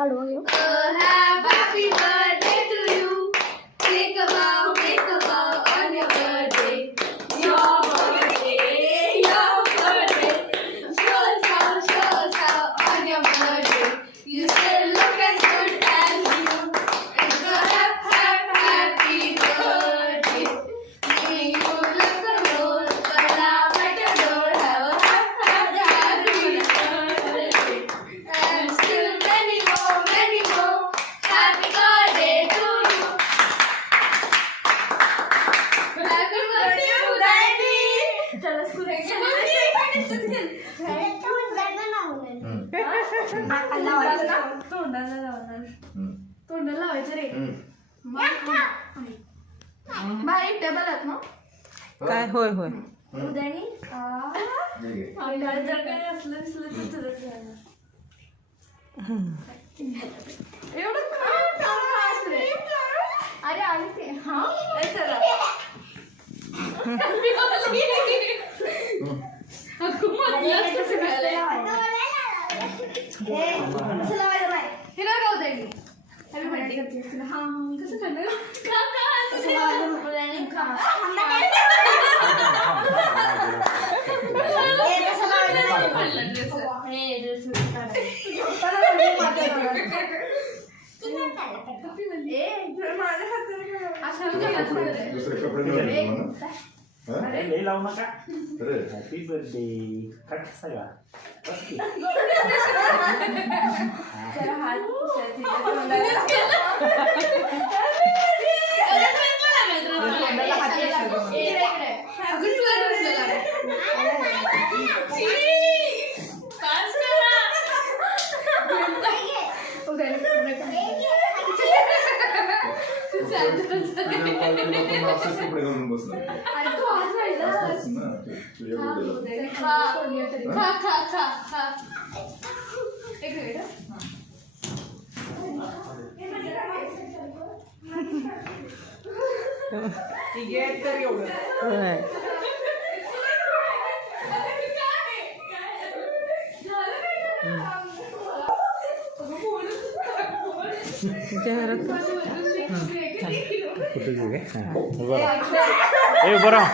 आडवं घेऊ. Happy birthday to you. Take a bow on your birthday. Your birthday, your birthday. Show us how on your birthday. You still look as good as you. And so happy birthday. May you look the road, but laugh at your door. Have a happy birthday. And still many more. Happy birthday to you. Happy birthday to Daddy. चला school तोंडाला लावायचं रे. बारीक table आहेत ना काय? होय होय. उद्यानी जर काय असलं दिसलं तर तुझं एवढं रे. अरे आली ते. हा चला लई लावू नका. हॅपी बर्थडे कट सगळा. बरं